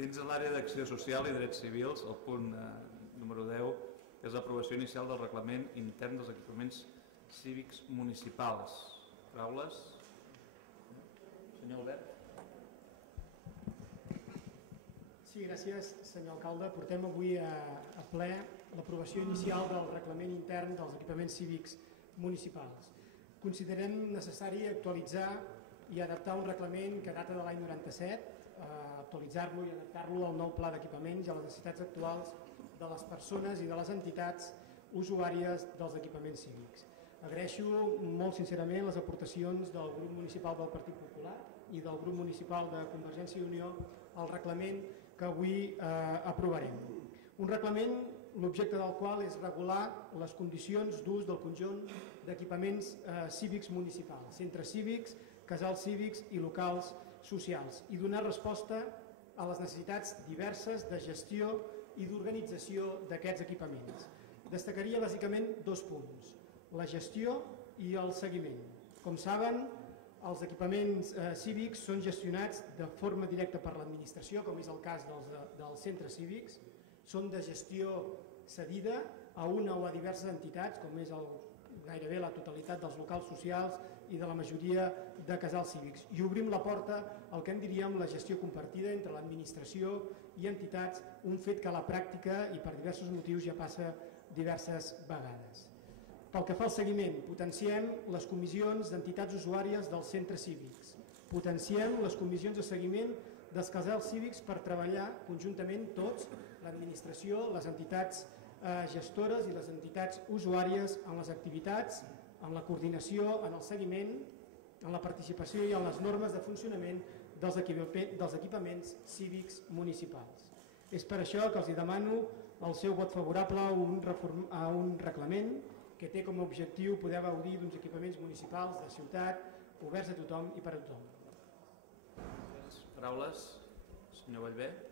Dins de l'àrea d'acció social i drets civils, el punt número 10 és l'aprovació inicial del reglament intern dels equipaments cívics municipals. Paraules? Senyor Albert. Sí, gràcies, senyor alcalde. Portem avui a ple l'aprovació inicial del reglament intern dels equipaments cívics municipals. Considerem necessari actualitzar i adaptar un reglament que data de l'any 97, actualitzar-lo i adaptar-lo al nou pla d'equipaments i a les necessitats actuals de les persones i de les entitats usuàries dels equipaments cívics. Agraeixo molt sincerament les aportacions del grup municipal del Partit Popular i del grup municipal de Convergència i Unió al reglament que avui aprovarem. Un reglament, l'objecte del qual és regular les condicions d'ús del conjunt d'equipaments cívics municipals, centres cívics, casals cívics i locals socials, i donar resposta a les necessitats diverses de gestió i d'organització d'aquests equipaments. Destacaria bàsicament dos punts: la gestió i el seguiment. Com saben, els equipaments cívics són gestionats de forma directa per l'administració, com és el cas dels centres cívics, són de gestió cedida a una o a diverses entitats, com és gairebé la totalitat dels locals socials i de la majoria de casals cívics. I obrim la porta al que en diríem la gestió compartida entre l'administració i entitats, un fet que a la pràctica i per diversos motius ja passa diverses vegades. Pel que fa al seguiment, potenciem les comissions d'entitats usuàries dels centres cívics, potenciem les comissions de seguiment dels casals cívics per treballar conjuntament tots, l'administració, les entitats gestores i les entitats usuàries en les activitats, en la coordinació, en el seguiment, en la participació i en les normes de funcionament dels equipaments cívics municipals. És per això que els demano el seu vot favorable a un reglament que té com a objectiu poder gaudir d'uns equipaments municipals de ciutat, oberts a tothom i per a tothom. Paraules, senyor Vallvé.